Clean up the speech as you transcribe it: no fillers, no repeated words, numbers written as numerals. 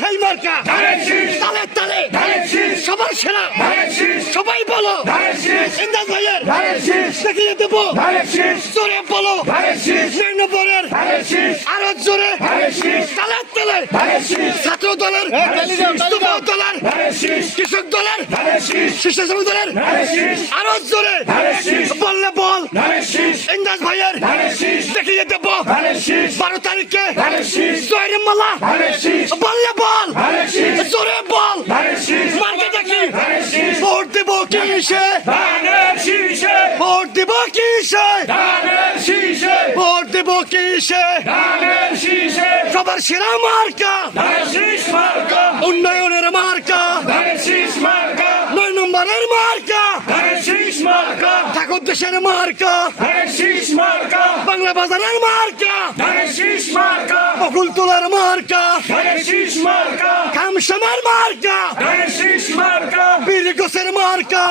সেই মার্কা তালে তালে সবার সেরা সবাই বলো ইন্দাজ ভাইয়ের দেখিয়ে দেবো জোরে বলো 9 নম্বরের আরো জোরে তালে তালে ছাত্র দলের যুব দলের কৃষক দলের স্বেচ্ছাসেবক দলের আরো জোরে বললে বল ইন্দাজ ভাইয়ের দেখিয়ে দেবো 12 তারিখে জয়ের মালা বললে বল জোরে বল মার্কে দেখি ভোট দেবো কিসে ভোট দেবো কিসে ভোট দেবো কিসে সবার সেরা মার্কা উন্নয়নের মার্কা 9 নম্বরের মার্কা ঠাকুর দেশের মার্কা বাংলা বাজারের মার্কা বকুল তোলার মার্কা খামসামার মার্কা বীর গোছের মার্কা